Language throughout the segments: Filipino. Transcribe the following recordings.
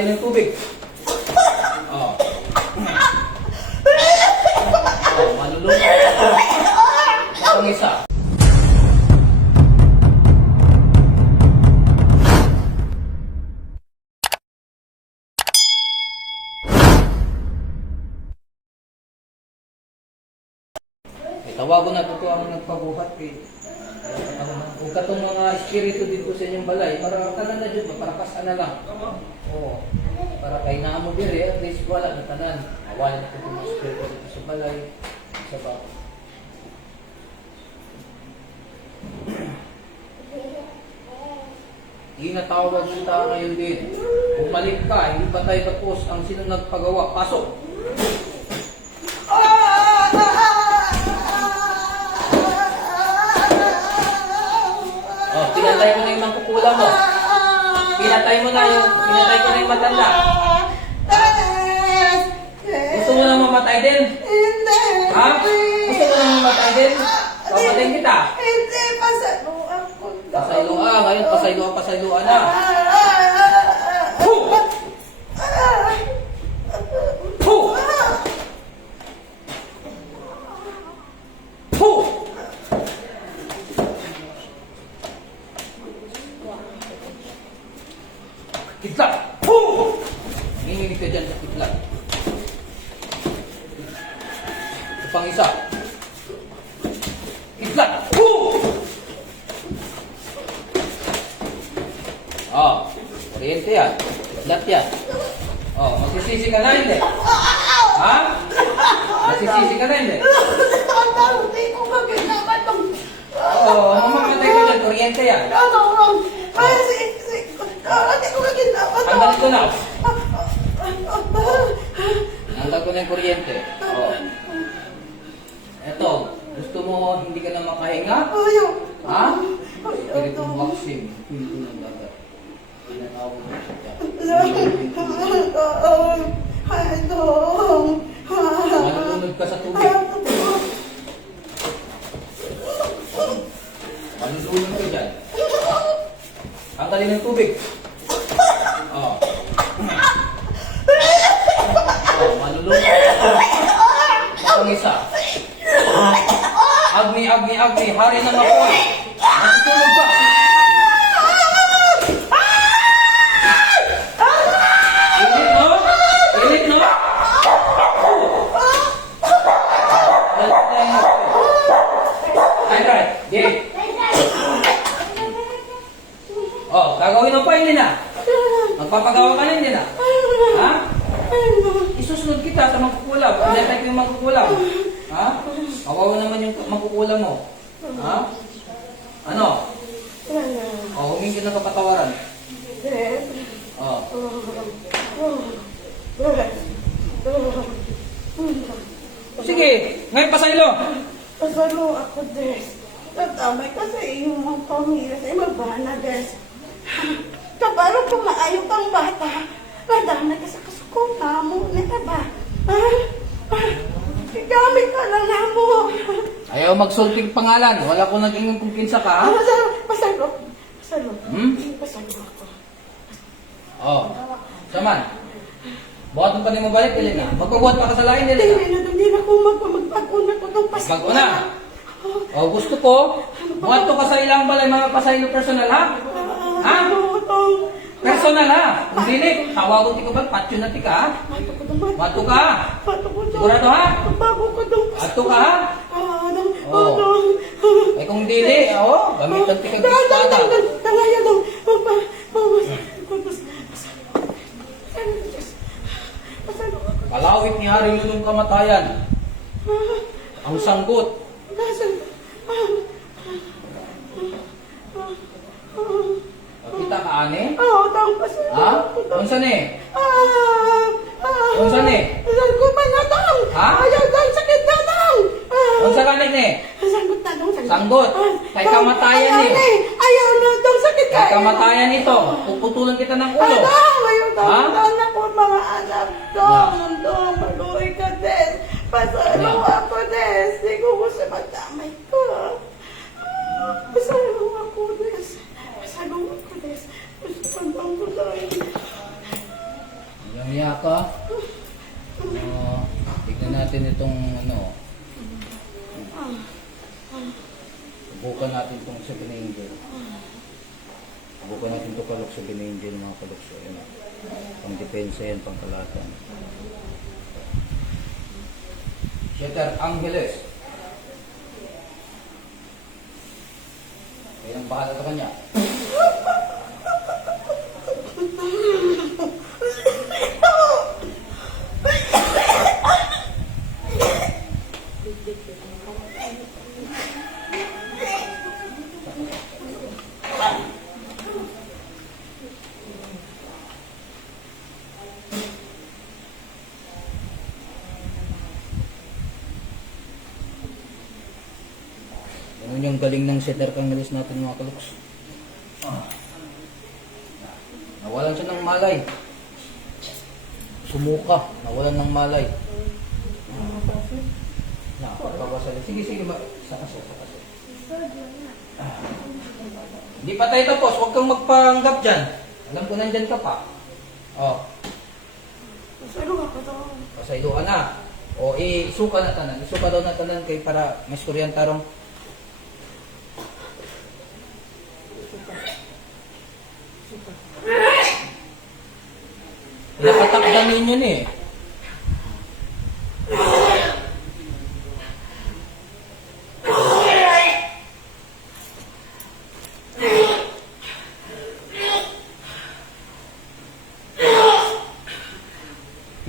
Tanggalin ng tubig. Kay naa mo diri, at least wala na tanan. Awal na itong mga espiritu dito sa balay. Sa ba? Inatawag kita ngayon din. Bumalik ka, hindi pa tayo tapos ang sino nagpagawa. Pasok! Oh, pinatay mo na yung mangkukulam mo. Pinatay mo na yung, pinatay ko na yung matanda. Gusto mo na mamatay din? Hindi. Ha? Gusto mo na mamatay din? Papatayin kita. Hindi, pasaluan ko daw. Pasayloa, ngayon pasayloa, pasayloa na. Puh! Puh! Puh! Kitlap! Puh! Nanginginig ka dyan sa kitlap. Ito pang isa. Kitlap! Puh! Oh, kuryente yan. Kitlap yan. Oh, magsisisi ka na hindi? Ha? Magsisisi ka na hindi? Oo, oh, mamamatay ka dyan. Kuryente yan. Hindi ko na. Tanggal ko na yung kuryente. Oh. Eto, gusto mo hindi ka na makahinga? Ayaw. Ha? Ayaw to. kong vaccine. Pinto ng Malulunod ka sa tubig. Malulunod ka dyan. Tanggalin ng tubig. Oh. Oh, malulunod. Ang isa. Agni, Agni, Agni, hari ng apoy. Natutulog pa. Init, no? Init, no? Balik na yung apoy. Ay, ay, di. Oh, na. Magpapagawa ka hindi na. Ha? Isusunod kita sa magkukulam. Pinatay ko yung magkukulam. Ha? Kawawa naman yung magkukulam mo. Ha? Ano? Oh, humingi ng kapatawaran. Oh. Sige, ngayon pasaylo. Pasalo ako, Des. Tatamay kasi yung mga pamilya sa imabana, Des. Kaparo kung maayok ang bata, nadamay ka sa kasukupa mo, nita ba? Ha? Gamit ka lang na mo. Ayaw magsulting pangalan. Wala ko naging kumkinsa ka, ha? Pasalo, pasalo, pasalo. Hmm? Pasalo ako. Oh. Saman. Buhat mo pa din mo balik, dili na. Magpabuhat pa ka sa lain, dili na. Hindi na, hindi na ako magpamagbago na ko ng pasalo. Bago na. Oh, gusto ko, buhat to ka sa ilang balay mga pasaylo personal, ha? Ha? Personal, ha? Kung dili, tawagon ti ko ba? Patyo na ti ka? Mato Mato ka, mato ko. Sigurado, ha? Bago ko dong. Ato ka, ha? Ah, Oo. Eh kung dili, oh, gamitan ti kag Dang, dang, dang, dangaya dong. Papa, ako. Kalawit ni Hari Lulong kamatayan. Ah, Ang sanggot. Nasaan? Ah, ah, ah, ah. Kita ka, ane? Oo, dong, pasalo Ha? ako, dong. Unsa ni? Ah, ah. Unsa ni? Saan ko man na dong? Ha? Ayaw dong, sakit na dong. Ah. Unsa ka ni? Sanggot na dong, sanggot. Ah, Kay dong, kamatayan ayaw eh. na Ayaw na dong, sakit Kay kamatayan ito. Puputulan kita ng ulo. Ano? Ayaw dong, Ha? dong na po mga anak. Dong, dong, maluwi ka des. Pasalo ako des. Di ko gusto magdamay natin ito kalok sa angel mga kalok. So, yun. Pang depensa yan, pang kalatan. Shelter Angeles. Kaya ang bahala sa kanya. Ganun yung galing ng Shelter Angeles natin mga kaloks. Ah. Nawalan siya ng malay. Sumuka. Nawalan ng malay. Na, pagpapasali. Sige, sige. Ma sa kaso, sa kaso. Ah. Hindi pa tayo tapos. Huwag kang magpanggap dyan. Alam ko nandyan ka pa. Oh, Sino ka to? pasaylo ka na. O, isuka na tanan. Isuka daw na tanan kay para mas kuryan tarong. Nakatakda ninyo ni eh.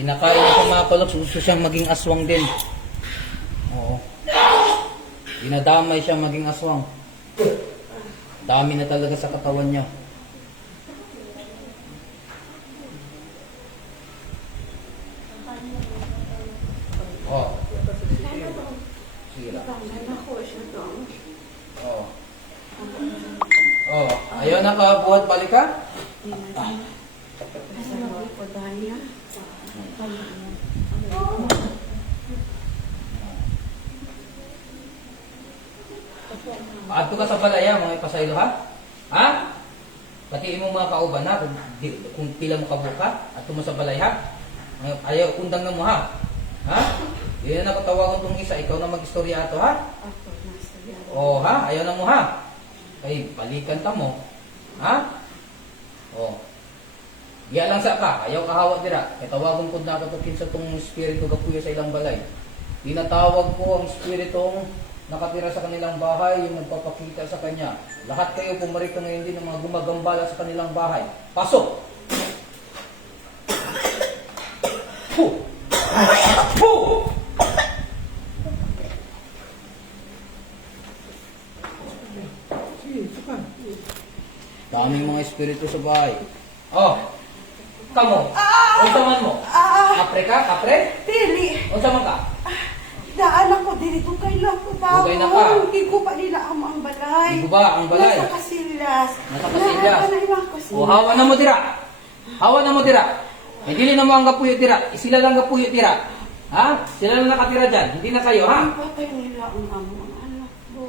Pinakain niya mga kalok, gusto siyang maging aswang din. Oo. Dinadamay siya maging aswang. Dami na talaga sa katawan niya. Oh. Sige lang. Tanggal ako siya doon. Oh. Oh, ayaw na ka buhat balik ka? Nasaan ako po Danya? Ato ka sa palaya, mga ipasaylo ha? Ha? Batiin mo mga kauban ha, kung, di, kung pila mo kabuka, at mo sa balay ha? Ayaw, undang na mo ha? Ha? Yan na nakatawagan tong isa, ikaw na mag-istorya ato ha? Ako nasa yan. O ha? Ayaw na mo ha? Ay, balikan ta mo. Ha? O. Diya lang sa ka, ayaw kahawat dira. Kaya tawagon ko na katukin sa tong spirito kapuya sa ilang balay. Tinatawag ko ang spiritong nakatira sa kanilang bahay, yung nagpapakita sa kanya. Lahat kayo pumarito ngayon din ng mga gumagambala sa kanilang bahay. Pasok! Puh! Puh! Daming mga espiritu sa bahay. Oh! Kamo! Unsa man mo? Ah! Kapre ka? Kapre? Dili! Unsa man ka? Daan ako dito kay lang ko tao. Dugay na ka. Hindi ko pa nila ang ang balay. Hindi ko ba ang balay? Nasa kasillas. Nasa na kasillas. O hawa na mo dira. Hawa na mo dira. May dili na mo ang kapuyo dira. Sila lang kapuyo dira. Ha? Sila lang nakatira dyan. Hindi na kayo, ha? Ipatay nila ang among anak ko.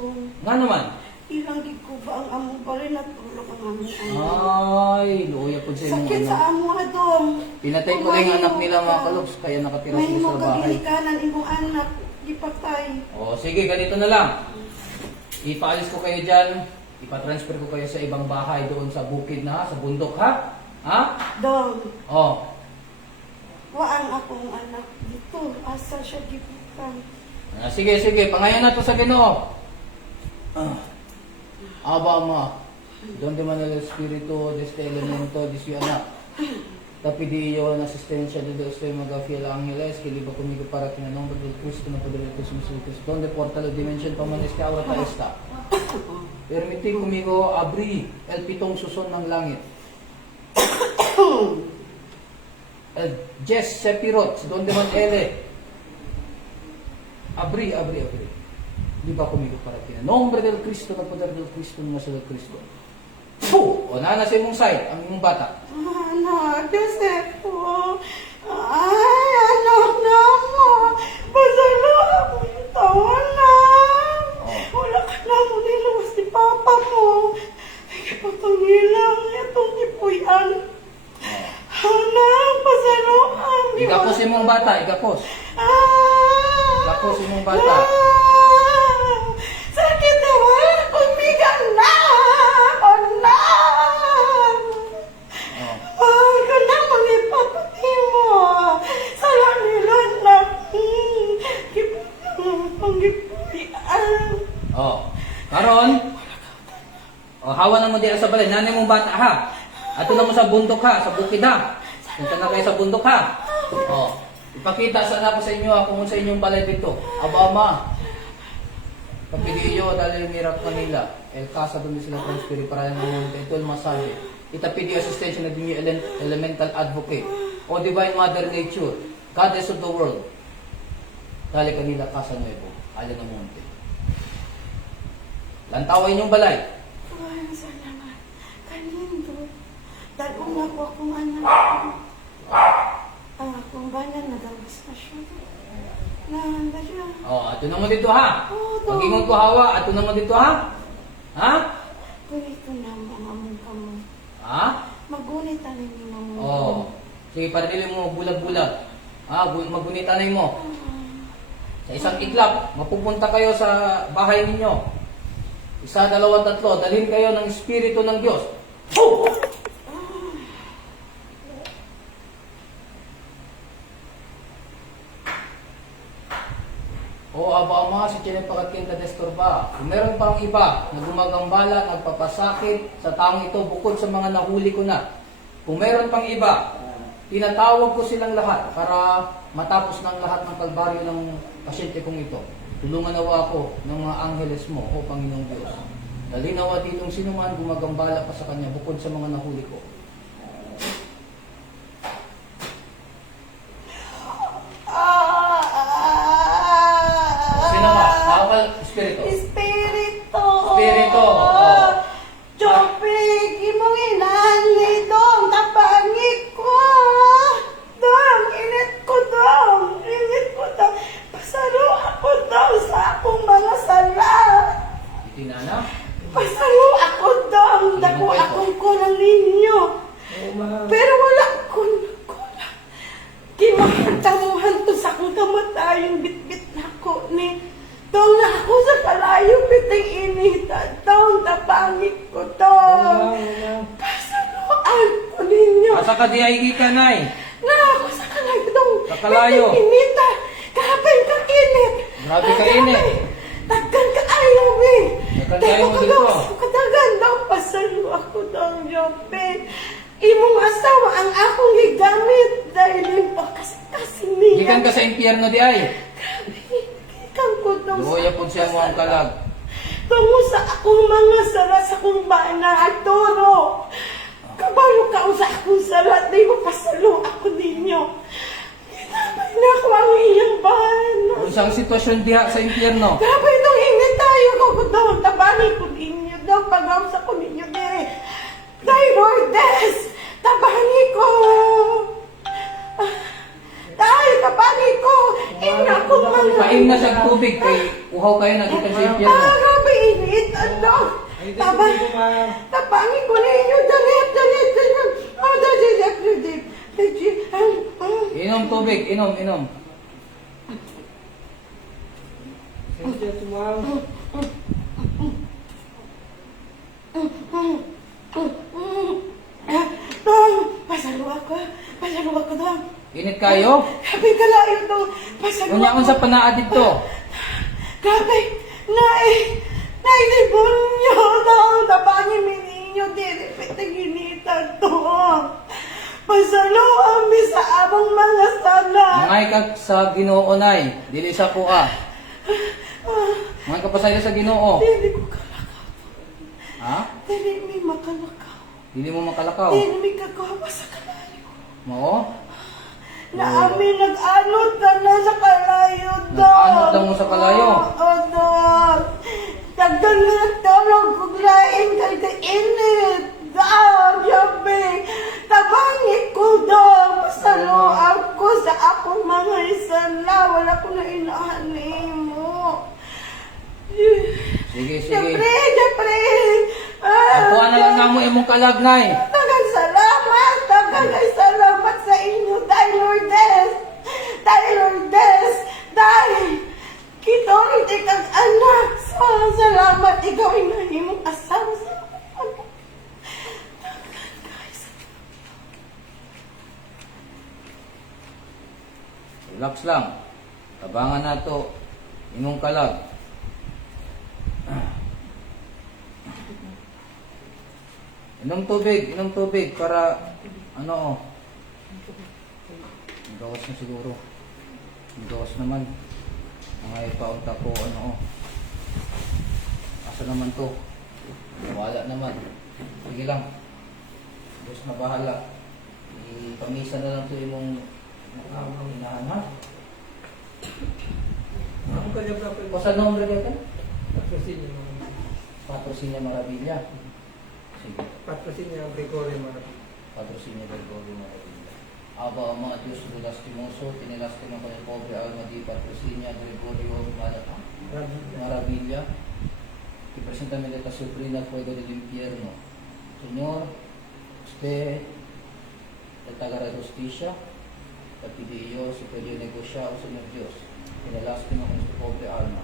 Nga naman. Ilang gid ko ba ang among balay natulog ang Ay, luya po sa imong Sakit anak. sa amo adong. Pinatay ko lang yung anak nila mga kaloks, kaya nakatira May sila mo sa bahay. kagilikanan imong anak. Ipatay. O sige, ganito na lang. Ipaalis ko kayo dyan. Ipatransfer ko kayo sa ibang bahay doon sa bukid na, ha? sa bundok ha? Ha? Dong. O, Waang akong anak dito. Asa siya giputan. Ah, sige, sige, pangayon na to sa Ginoo. Ah. Aba ma, donde man el espíritu de este elemento disiona. Tapi di iyo la asistencia de Dios estoy magafiel ángeles que liba conmigo para que en del Cristo no poder de Jesús Cristo. Donde porta la dimensión permanezca ahora ta esta. Permiti conmigo abrir el pitong suson ng langit. El Jes Sepirot, donde man ele. Abri, abri, abri. Di ba conmigo para que en del Cristo, ng poder del Cristo, nasa del Cristo. Puh! O na sa imong side, ang imong bata. Anak, kasi po. Ay, anak na mo. Basalo ako yung taon na. Wala ka na mo niluwas ni Papa mo. Ipatong nilang itong ipuyan. Anak, basalo kami. Igapos imong bata, igapos. Ah! Tapos imong bata. Ah! Sakit naman ako Karon, o hawa na mo diya sa balay, nanay mong bata ha. Ato na mo sa bundok ha, sa bukid ha. Punta na kayo sa bundok ha. O, ipakita sana ko sa inyo ha, kung sa inyong balay dito. Aba ama, Kapidiyo dahil mirak Manila, el casa donde sila transferi para yung monte, ito el masahe. Itapidi assistance na din yung ele- elemental advocate. O divine mother nature, goddess of the world. Dali kanila casa nuevo, alin ng monte. Lantawin yung balay. Maraming salamat. Kalindo. Dalo na po akong anak. Ang akong banan na damas na siya. Na, na siya. O, ato na mo dito ha. Oo, to. Pag-ingon ko hawa, ato na mo dito ha. Ha? Pwede na mga mong kamo. Ha? Magunit ang hindi mo mong Oo. Sige, para dili mo bulag-bulag. Ha, bu- magunitanay mo. Sa isang iklap, mapupunta kayo sa bahay ninyo. Isa, dalawa, tatlo, dalhin kayo ng Espiritu ng Diyos. Oh! O aba ama, si Chinay Pakatin ka destorba. Kung meron pang iba na gumagambala, nagpapasakit sa taong ito bukod sa mga nahuli ko na. Kung meron pang iba, tinatawag ko silang lahat para matapos ng lahat ng kalbaryo ng pasyente kong ito. Tulungan nawa ako ng mga angeles mo, O Panginoong Diyos. Dali nawa ditong sino man gumagambala pa sa Kanya bukod sa mga nahuli ko. Sino ba? Tawag Espiritu. Espiritu. Espiritu, oo. Jopig, imong inani dong, tapangit ko. Dong, init ko dong, init ko dong. Pasalo ako dong sa akong mga sala. Itinana? Pasalo ako dong, Hindi mo dako kwento. akong kulang ninyo. Pero wala akong kulang. Kimahantamuhan to sa akong kamatayong bitbit na ko ni Dong na ako sa kalayo bitay inita. Dong, tapangit ko dong. Pasaluan ko ninyo. Asa ka di ay ikanay? Na ako sa kalayo dong. Sa kalayo. Bitay inita. Kapay ka init. Grabe ka init. Tagkan ka ayaw eh. Daghan kayo mo dito. Kadagan daw pasalo ako dong, Jope. Imong asawa ang akong gigamit dahil yung pakasikasin niya. Gikan ka sa impyerno di ay. Ikan ko dong Luya po siya mo ang kalag. Tungo sa akong mga sala sa kong bana turo. Kabalo ka sa akong sala, di mo pasalo ako ninyo. Kinabay na ako ang iyang bana. Kung siyang sitwasyon diha sa impyerno. Grabe itong init tayo ko ko daw. Tabani ko ninyo daw. Pagaw sa ko ninyo dire. Thyroides! Tabani ko! Ah, Dahil tabani ko! Ina ko mga... Kain na siya tubig kay uhaw kayo na gikan sa impyerno. Ah, grabe init! Ano? Tabani, tabani ko ninyo. Dalit, dalit, dalit. Oh, dalit, dalit, dalit. Dalit, ah, ah. Inom tubig, inom, inom. Dong, pasalo ako. Pasalo ako, Dong. Init kayo? Grabe ka layo, Dong. Pasalo ako. unsa panaa dito? Grabe, nai, nailibon niyo, Dong. Tabangi mi ninyo, diripit na ginitan, Dong. Pasalo ami sa among mga sala. Mangay ka sa Ginoo nay, dili sa kuha. Ah, Mangay ka pa sa Ginoo. Dili ko kalakaw. Ha? Dili mi makalakaw. Dili mo makalakaw. Dili mi kagawa sa kalayo. Mo? Na amin nag-anod na na sa kalayo, Dong. Nag-anod lang mo sa kalayo? Oo, Dong. Dagdan na nagtawag kong lain kay kainit. Dong, yabi. Tabangit ko, Dong. Pasaluan ko sa akong mga isala. Wala ko na inahanin mo. Sige, sige. Siyempre, siyempre. Ah, Ako na lang namo imong kalag nay. Tagang salamat! Tagang salamat sa inyo, dahil Lourdes! Dahil Lourdes! Dahil kitorit ikang anak! So, salamat! Ikaw ay nahimong asawa sa Relax lang. Tabangan nato imong kalag. Inom tubig, inom tubig para ano oh. Gawas na siguro. Gawas naman. Mga ipaunta po ano oh. Asa naman to? Wala naman. Sige lang. Diyos na bahala. Ipamisa na lang to yung nakakinahan ha. Ang kanya prophet O sa nombre dito? patrosin niya. Patrocinia Maravilla. Sige. Ang Gregorio Marabi. Patrocinia Gregorio Maravilla. Aba, ama Diyos, lastimoso, tinilastimo ko ng pobre alma di Patrocinia Gregorio Mar- Maravilla. Y preséntame de esta sufrida fuego del infierno. Señor, usted te tagará justicia, de ellos superior negociado, Señor Dios. Tinilastimo con este pobre alma.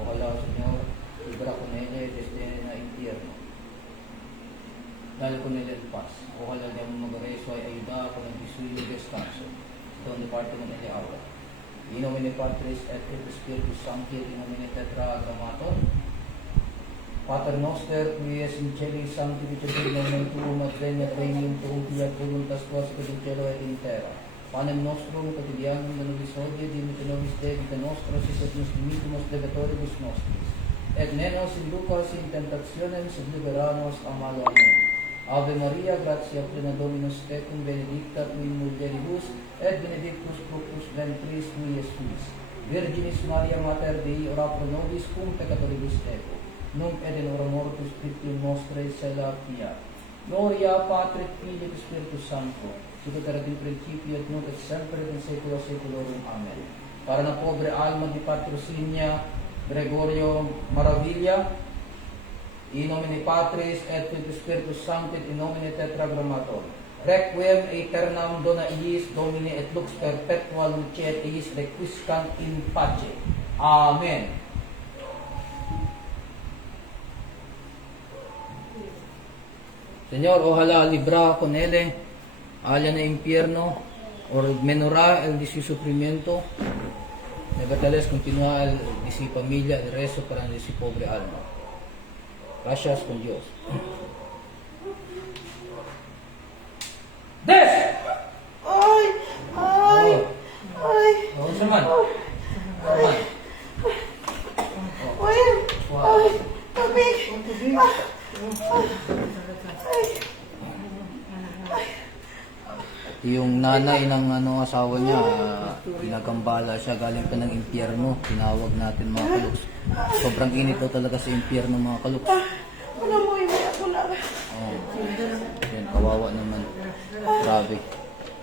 Ojalá, Señor, libra con ella desde el. Con ella en paz. Ojalá de un regreso ay ayuda con el suyo descanso, donde parte con ella ahora. In nomine Patris et et Spiritus Sancti et in nomine Tetragrammaton. Pater noster, qui es in celi sanctificetur nomen tuum, adveniat regnum tuum, fiat voluntas tua sicut in cielo et in terra. Panem nostrum quotidianum da nobis hodie, dimitte nobis debita nostra, sicut nos dimittimus debetoribus nostris. Et ne nos inducas in tentationem, sed libera nos a malo. Amen. Ave Maria, gratia plena Dominus tecum, benedicta tu in mulieribus, et benedictus fructus ventris tui, Iesus. Virginis Maria, Mater Dei, ora pro nobis cum peccatoribus tecum, nunc et in hora mortis Christium nostre, sela fiat. Gloria Patri, Filii et Spiritus Sancto, sicut erat in principio et nunc et semper et in saecula saeculorum. Amen. Para na pobre alma di patrocinia Gregorio Maravilla, in nomine Patris et Filii Spiritus Sancti in nomine Tetragrammaton. Requiem aeternam dona iis Domini et lux perpetua luce iis requiscant in pace. Amen. Señor, ojalá libra con él allan el infierno, or menorá el de su sufrimiento, nevertheless continúa el de su familia, el rezo para el de su pobre alma. Gracias con Dios. Des! Ay! Ay! Ay! Oh, naman. Naman. Ay! Ay! Tubig! Ah! Ay! Yung nanay ng ano asawa niya, ah, pinagambala siya galing pa ng impyerno. Tinawag natin mga kaluks. Sobrang init daw talaga sa impyerno mga kaluks. Wala mo, hindi ako na. Oh. Yan, kawawa naman. Grabe.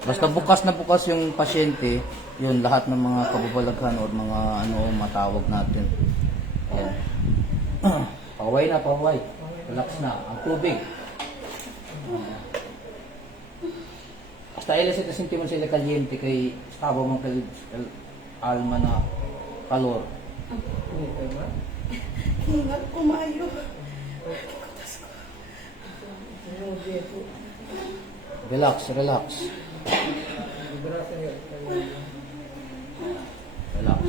Basta bukas na bukas yung pasyente, yun lahat ng mga kababalaghan or mga ano matawag natin. Yan. Paway na, paway. Relax na. Ang tubig. Hasta ila sa sentimos sila kaliente kay estaba mong kal- alma na kalor. Hingat kumayo. Relax, relax. Relax.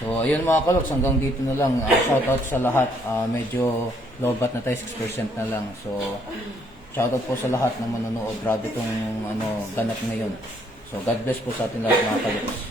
So, ayun mga kaloks, hanggang dito na lang. Uh, shoutout sa lahat. Ah, medyo lobat na tayo, 6% na lang. So, shoutout po sa lahat na manonood. Grabe itong ano, ganap ngayon. So, God bless po sa ating lahat mga kaloks.